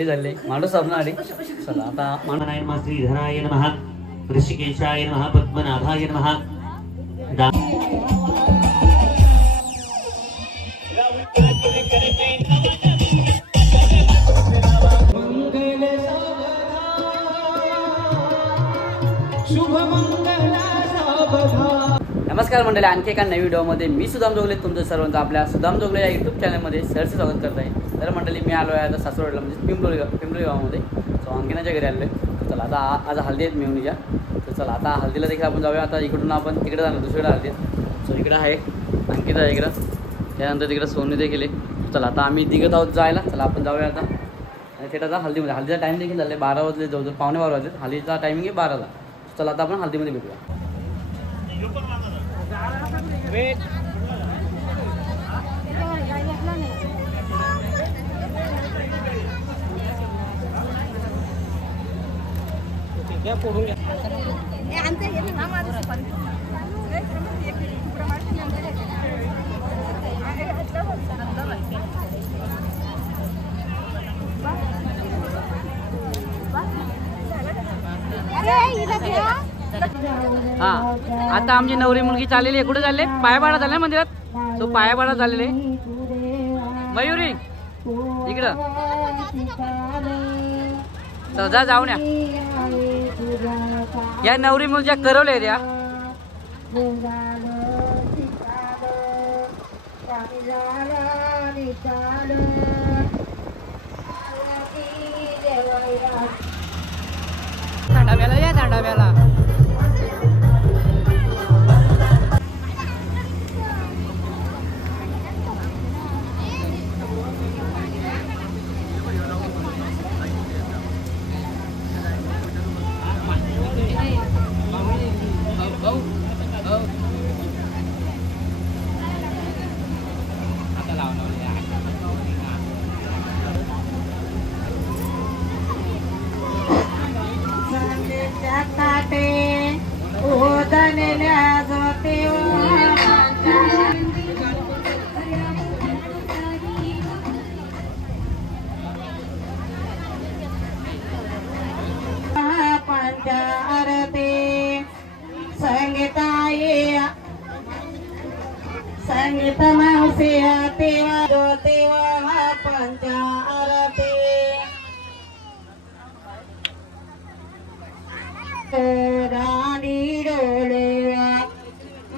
Ready झाले माणूस आपणारी चला आता नारायण श्रीधराय नमः ऋषिकेशाय नमः पद्मनाभाय नमः नमस्कार मंडळी, आणखी एका नवीन व्हिडिओमध्ये मी सुदाम जोगले तुमचं सर्वांचं आपल्या सुदाम जोगले या यूट्यूब चॅनलमध्ये सहर्ष स्वागत करत आहे। तर मंडळी मी आलो आहे आता सासवडला म्हणजे पिंपरी गावामध्ये। सो अंकिताच्या घरी आलो आहे। चला आता आज हल्दी आहेत मेहुणीच्या, तर चला आता हल्दीला देखील आपण जाऊया। आता इकडून आपण तिकडे जाणार दुसरीकडे हल्दी। सो इकडं आहे अंकिता इकडं, त्यानंतर तिकडं सोनी देखील आहे। चला आता आम्ही तिघत आहोत जायला, चला आपण जाऊया आता। आणि थिएटरचा हल्दीमध्ये हल्दीचा टाईम देखील झाला आहे 12 वाजले, जवळजवळ 12:15 वाजले। हल्दीचा टायमिंग आहे 12ला। चला आता आपण हल्दीमध्ये भेटूया। हा आता आमची नवरी मुलगी चाललेली आहे। कुठे चालले? पायापाडा झाले मंदिरात। तो पायापाडा झालेले मयुरी इकडं सहजा जाऊन या नवरी मुलच्या करवल्या त्या तांडाव्याला या तांडाव्याला संगीत मावसे तेवा जो तेवा पंचा आरती राणी डोले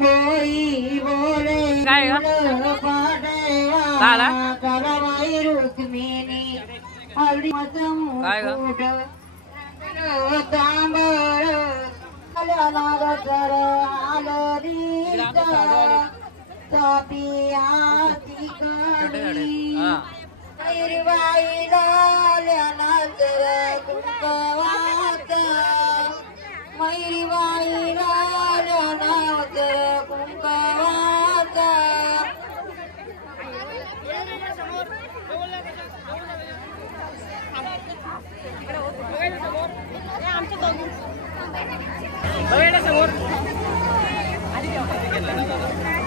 मोई बोले काय करवाई रुक्मिणी आवडी काय तांबळ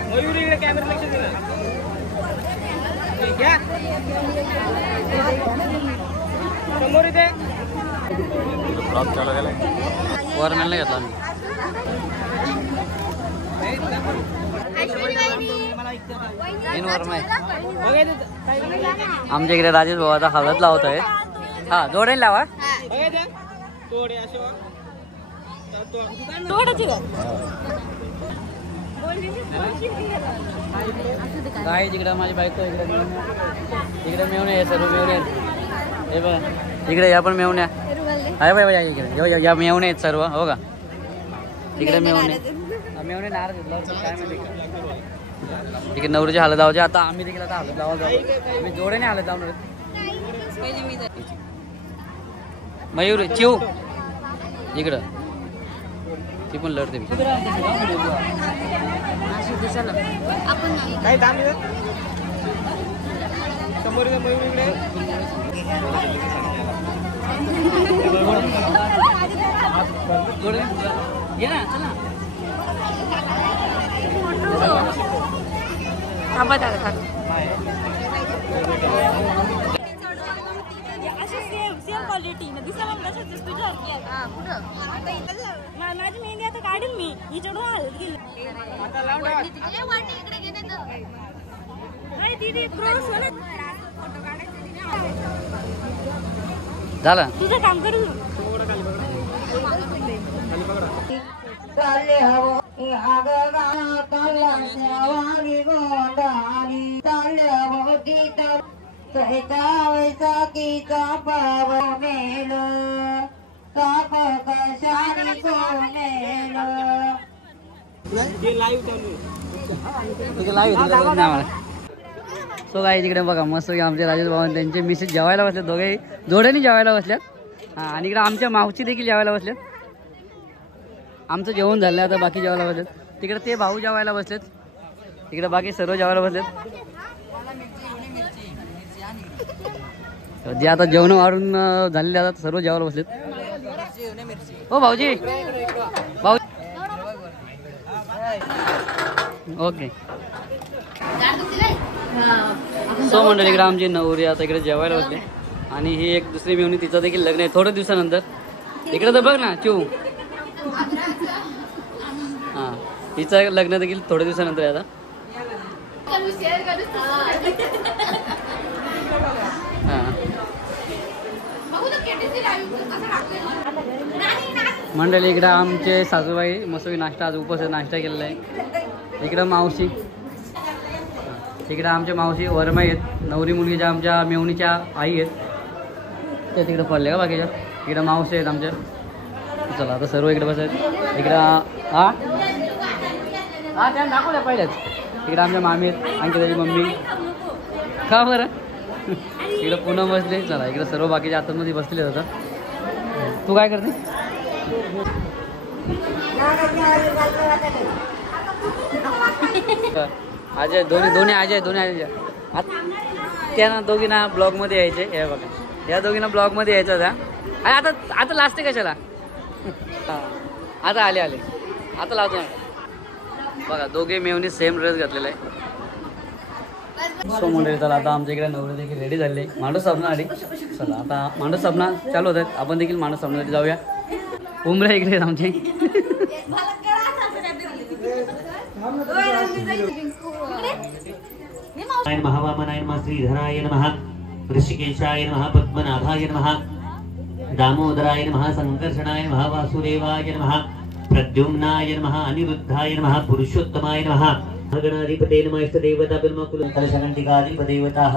मयुरी कॅमेरा लक्ष दे ना समोर इथे वर नाही घेतला आमच्या इकडे राजेश भाऊ आता हळद लावत आहे। हा जोडे लावा काय तिकडे माझी बायको इकडे मेवणे सर्व मेवणे हे बघा इकडे या पण मेवण्या आहे बाय इकडे या मेवणे आहेत सर्व हो का। तिकडे मेवणे नाराज काय माहिती तिकडे नवरीची हालत लावायची। आता आम्ही देखील आता हालत लावायला जाऊ। आम्ही जोड्याने हालत लावणार मयूर चिव इकडं ती पण लढते काय दाम समोर ये ना चला थांबा दादा सेलिब्रिटी न दिसला मग तसंच स्पीड होती आता कुठं आता इथं माझी मेहंदी आता काढेल मी हिच्याकडून हालत गेली आता लावून तिथे वाटी इकडे घेते तर नाही दीदी क्रॉस होणार फोटो काढायचे झालं तुझं काम करू चालले हवं कल्लावानी गोंडानी चालले हवं तिथं कैसा कीचा पाव मेलो काप कशाने को मेलो सो काय तिकडे बघा मस्त आमचे राजेश भाऊ त्यांचे मिसेस जेवायला बसले दोघे जोड्याने जेवायला बसल्यात हां आणि इकडे आमच्या मावशी देखील जेवायला बसल्यात आमचं जेवण झालं आता बाकी जेवायला बसलेत तिकडे ते भाऊ जेवायला बसलेत तिकडे बाकी सर्व जेवायला बसलेत जे आता जेवण वाढून झालेले आता सर्व जेवायला बसलेत हो भाऊजी भाऊ ओके सो मंडळी इकडे आमची नवरी आता इकडे जेवायला बसले आणि ही एक दुसरी मेवणी तिचं देखील लग्न आहे थोड्या दिवसानंतर इकडे तर बघ ना चिऊ हां हिचं लग्न देखील थोड्या दिवसानंतर आहे आता हां मंडळी इकडं आमचे सासूबाई मसोई नाश्ता आज उपवास नाश्ता केलेला आहे इकडं मावशी तिकडं आमच्या मावशी वर्मा आहेत नवरी मुलगीच्या आमच्या मेवणीच्या आई आहेत त्या तिकडं पडले का बाकीच्या इकडं मावशी आहेत आमच्या चला आता सर्व इकडे बसायत इकडं हां हां त्या दाखवल्या पहिल्याच इकडं आमच्या मामी आहेत आणखी त्याची मम्मी का बरं इकडं पुन्हा बसले चला इकडं सर्व बाकीच्या आतमध्ये बसले आता तू काय करते अजय दोन्ही अजय त्यांना दोघींना ब्लॉगमध्ये यायचे हे बघा या दोघींना ब्लॉगमध्ये यायचं होता आणि आता लास्ट कशाला हां आता आले आता लावतो बघा दोघे मेवणी सेम ड्रेस घातलेला आहे सो मंडळी चला आता आमच्या इकडे नवरी देखील रेडी झाले मांडव साबणासाठी चला आता मांडव साबणा चालू होत आहेत आपण देखील मांडव साबणासाठी जाऊया उमरे इकडे आमचे महावामनाय नमः श्रीधराय नमः ऋषिकेशाय नमः पद्मनाभाय नमः दामोदराय नमः संकर्षणाय नमः वासुदेवाय नमः प्रद्युम्नाय नमः अनिरुद्धाय नमः पुरुषोत्तमाय नमः गणाधिपते नमः इष्टदेवता ब्रह्मकुलं कलशघंटिकाधिपदेवताः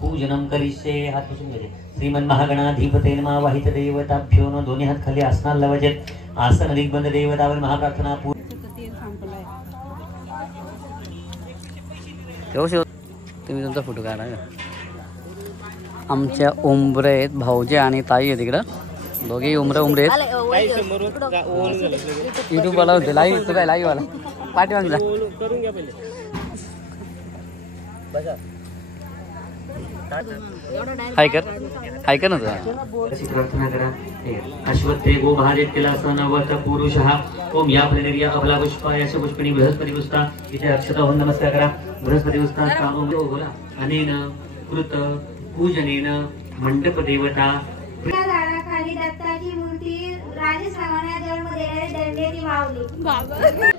पूजनं करिष्ये हातपुसून श्रीमन्महागणाधिपते नमः वाहित देवताभ्यो न दोन्ही हात खाली आसनाला लावायचे आसन दिग्बंध देवतावर महाप्रार्थना तुम्ही तुमचा फोटो काढा आमच्या उमरे आहेत भाऊजे आणि ताई आहेत इकडं दोघेही उमरे आहेत युट्यूबवाला होते लाईव्ह तू काय लाईव्ह वाला पाठीमागला हाय कर ना अशी प्रार्थना करा अश्वत्थे गो महादेव केला सनवत पुरुषः ओम या प्रणर्या अबला पुष्पा या पुष्पिणी बृहस्पती पुष्पा इथे अक्षता होऊन नमस्कार करा बृहस्पती पुष्पा कामो बोला अनेन कृत पूजनेन मंडप देवता झाडाखाली दत्ताची मूर्ती राजसामान्या दंडेती मावली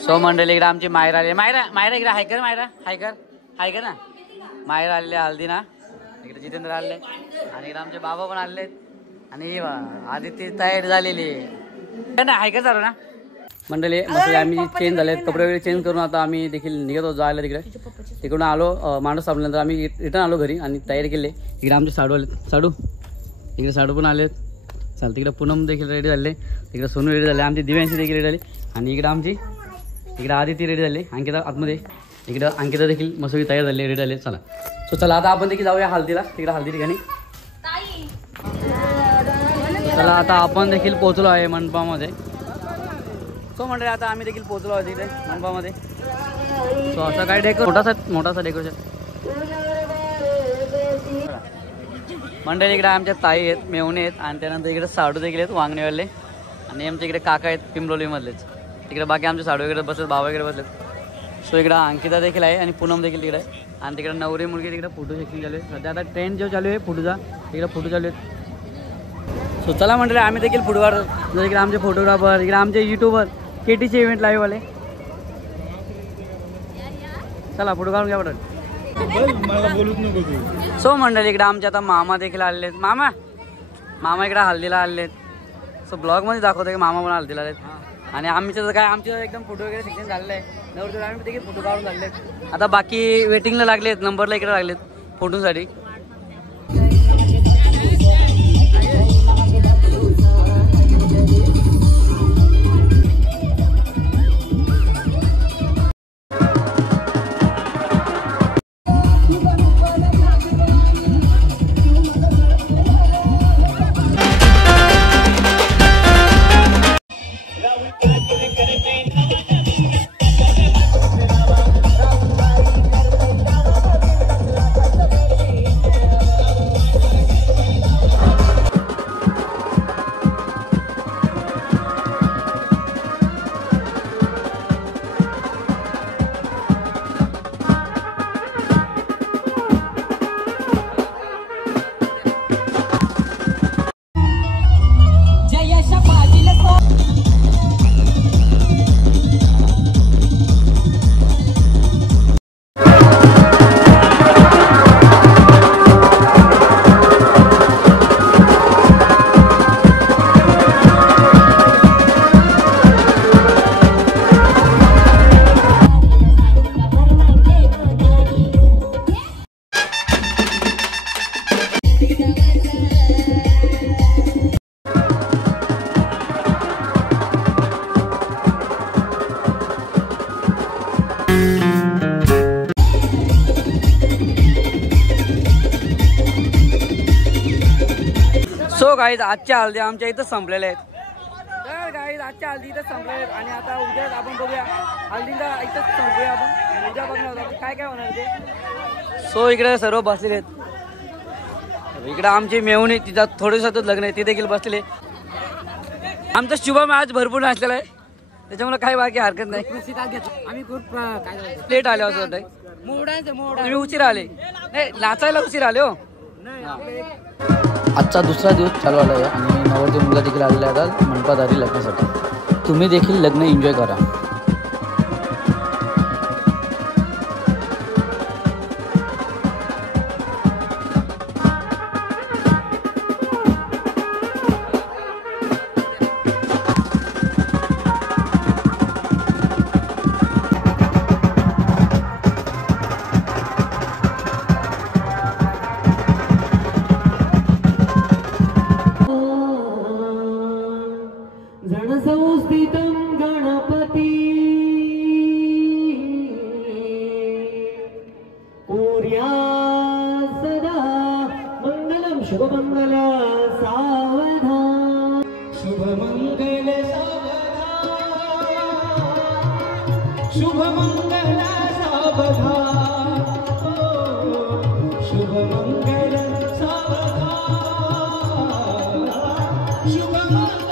सो मंडळी इकडे आमची मायरा आली मायरा इकडे हाय कर ना मायरा आलेले हल्दी ना इकडे जितेंद्र आले आणि इकडे आमचे बाबा पण आले आणि आदित्य तयारी झालेली ना हाय कर चालू ना मंडळी मग आम्ही चेंज झाले कपडे वगैरे चेंज करून आता आम्ही देखील निघत होतो जायला तिकडे तिकडून आलो माणूस सापल्यानंतर आम्ही रिटर्न आलो घरी आणि तयारी केली इकडे आमचे साडू आले इकडे साडू पण आलेत चाल तिकडे पूनम देखील रेडी झाले तिकडे सोनू रेडी झाले आमची दिव्यांशी देखील रेडी झाली आणि इकडे आदिती रेडी झाली अंकिता आतमध्ये इकडं अंकिता देखील मस्त तयार झाली रेडी झाले चला आता आपण देखील जाऊया हल्दीला तिकडे हल्दी ठिकाणी चला आता आपण देखील पोहोचलो आहे मंडपामध्ये सो मंडळी आता आम्ही देखील पोहोचलो आहे तिथे मंडपामध्ये सो असं काय मोठासा डेकोरेशन मंडळी इकडे आमच्या ताई आहेत मेवणे आहेत आणि त्यानंतर इकडे साडू देखील आहेत वांगणेवाले आणि आमच्या इकडे काका आहेत पिंपलोलीमधलेच तिकडे बाकी आमचे साडू वगैरे बसलेत भाव वगैरे बसलेत सो इकडं अंकिता देखील आहे आणि पूनम देखील तिकडे आहे आणि तिकडे नवरी मुलगी तिकडे फोटो सेक्शन चालू आहे. सध्या आता ट्रेंड जो चालू आहे फोटोचा तिकडे फोटो चालू आहेत. सो चला म्हटलं आम्ही देखील फोटो काढतो. इकडे आमचे फोटोग्राफर इकडे आमचे यूट्यूबर केटीचे इव्हेंट लाईव्हवाले. चला फोटो काढून घ्या बरं. सो मंडळी इकडे आमचे आता मामा देखील आलेले आहेत. मामा इकडे हल्दीला आलेले आहेत. सो ब्लॉगमध्ये दाखवतो की मामा पण हल्दीला आलेत आणि आमचं काय आमचं एकदम फोटो वगैरे सेक्शन झालेलं आहे. नवरदेव आम्ही देखील फोटो काढून झालेले आहेत. आता बाकी वेटिंगला लागलेत नंबरला इकडे लागलेत फोटोसाठी. सो गाईज आजच्या हल्दी आमच्या इथं संपलेल्या आहेत. तर गाईज आजच्या हल्दी इथं संपल्या आहेत आणि आता उद्या आपण बघूया हल्दीला इथंच संपूया आपण. उद्या बघणार होता काय काय होणार ते. सो इकडे सर्व बसलेले आहेत. इकडे आमची मेहुणी तिचा थोड्या दिवसातच लग्न आहे ती देखील बसलेले. आमचा शुभम आज भरपूर नाचलेला आहे त्याच्यामुळे काही बाकी हरकत नाही. आम्ही खूप लेट आले असं वाटतंय. तुम्ही उशीर आले नाही नाचायला उशीर आले हो. आजचा दुसरा दिवस चालू आला आहे आणि नवरदेव मुलगा देखील आलेला आहे मंडपादारी लग्नासाठी. तुम्ही देखील लग्न एन्जॉय करा. संस्थितं गणपति कुर्या सदा मंगलम शुभमंगल सावधान शुभमंगल सावधान शुभमंगल सावधान शुभमंगल सावधान शुभमंगल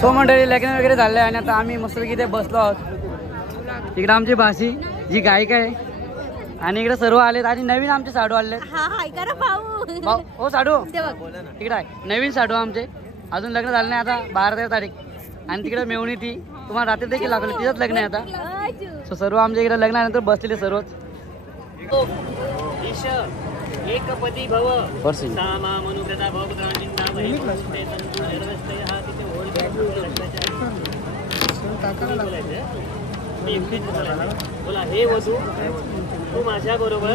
सो मंडळी लग्न वगैरे झालं आहे आणि आता आम्ही मस्तपैकी इथे बसलो आहोत. इकडे आमची भाषी जी गायिका आहे आणि इकडे सर्व आलेत आणि नवीन आमचे साडू आले. हो साडू इकडे आहे नवीन साडू आमचे. अजून लग्न झालं नाही आता 12 तारीख आणि तिकडे मेवणी ती तुम्हाला रात्री देखील लागली तिथंच लग्न आहे आता. सो सर्व आमच्या इकडे लग्न आल्यानंतर बसलेले सर्वच. एकपदी भव परसी सामा मनुव्रता भवपुत्रांनिंदा वैकुंठे संतु निर्वस्तय हा तिथे ओढ बोला. हे वधू तू माझ्या बरोबर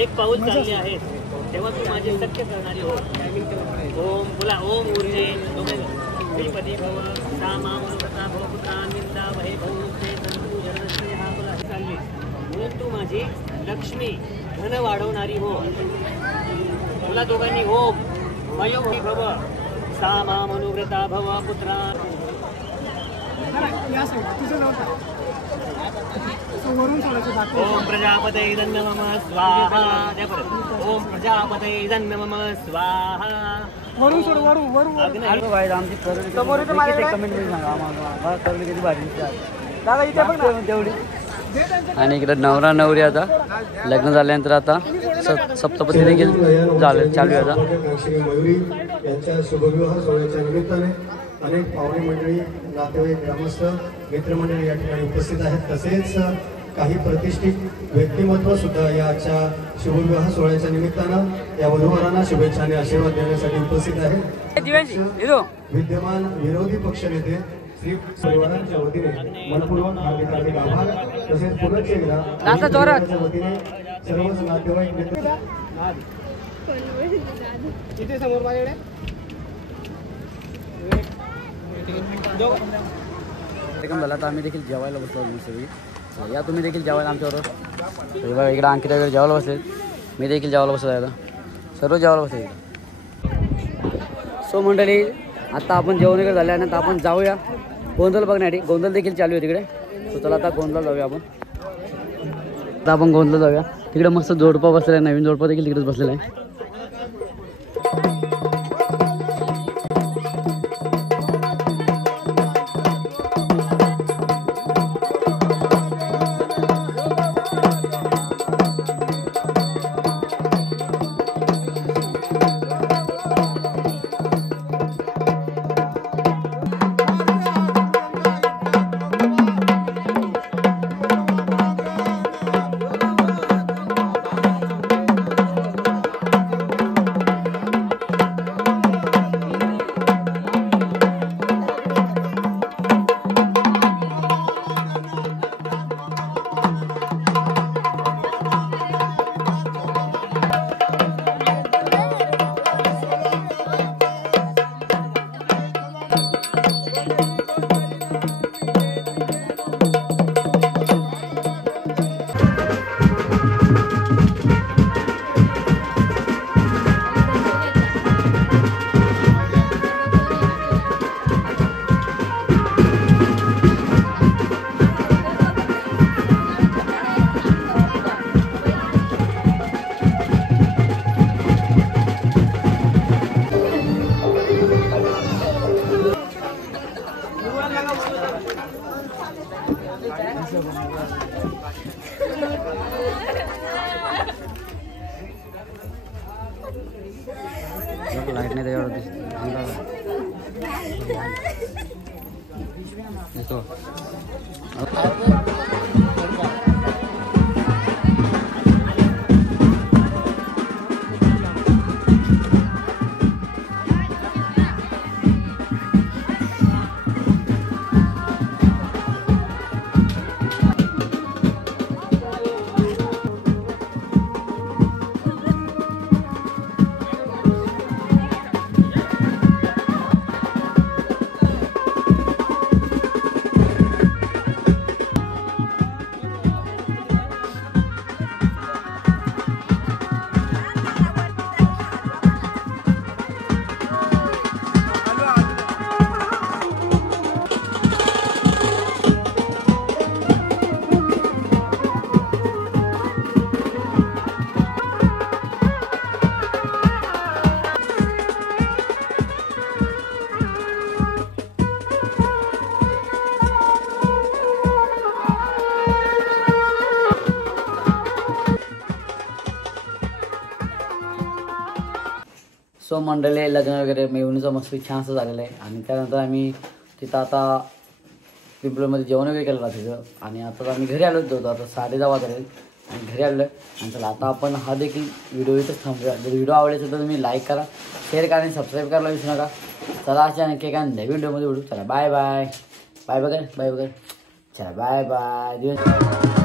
एक पाऊल चालले आहे तेव्हा तू माझे सत्य करणारी हो. ओम बोला ओम ऊर्जे एकपदी भव सामा मनुव्रता भवपुत्रांनिंदा वैकुंठे संतु निर्वस्तय हा बोला चालली म्हणून तू माझी लक्ष्मी धन वाढवणारी हो. तुला दोघांनी हो वयोभी भव सामा मनुव्रता भव पुत्रा. ओम प्रजापते धन्य मम स्वाहा. ओम प्रजापते धन्य मम स्वाहा. कमेंट सांगा आम्हाला किती भारी तेवढी. आणि इकडे नवरा नवरी आता लग्न झाल्यानंतर आता सप्तपदी देखील झालं चालू आहे आता. मयुरी यांच्या शुभविवाह सोहळ्याच्या निमित्ताने अनेक पाहुणे मंडळी नातेवाईक ग्रामस्थ मित्रमंडळी या ठिकाणी उपस्थित आहेत. तसेच काही प्रतिष्ठित व्यक्तिमत्व सुद्धा या आजच्या शुभविवाह सोहळ्याच्या निमित्तानं या वधूवरांना शुभेच्छा आणि आशीर्वाद देण्यासाठी उपस्थित आहेत. विद्यमान विरोधी पक्षनेते श्री परिवारांच्या वतीने मनपूर्वक हार्दिक आभार. तसेच पुनश्च एकदा वतीने सर्वच नातेवाईक मित्र झाला तर आम्ही देखील जेवायला बसलो सगळी. या तुम्ही देखील जेवायला आमच्याबरोबर. इकडे अंकिता वगैरे जेवायला बसले. मी देखील जेवायला बसलो आता सर्व जेवायला बसले. सो मंडळी आता आपण जेवण वगैरे झाल्यानंतर आपण जाऊया गोंधळ बघण्यासाठी. गोंधळ देखील चालू आहे तिकडे. सो चला आता गोंधळ जाऊया आपण. आता आपण गोंधळ जाऊया. तिकडे मस्त जोडपा बसलेला आहे. नवीन जोडपा देखील तिकडेच बसलेला आहे. लय एवढं दिसतं सो मंडळी लग्न वगैरे मेवणीचं मस्त छान असं झालेलं आहे आणि त्यानंतर आम्ही तिथं आता पिंपळमध्ये जेवण वगैरे केलं तिथं आणि आता आम्ही घरी आलो होतो आता 10:30 वाजले आणि घरी आलो आणि चला आता आपण हा देखील व्हिडिओ इथंच थांबूया. जर व्हिडिओ आवडला तर तुम्ही लाईक करा, शेअर करा आणि सबस्क्राईब करायला विसरू नका. चला अशा आणखी एका नवीन व्हिडिओमध्ये भेटू. चला बाय बाय बाय बघा बाय बघा चला बाय बाय दिवस.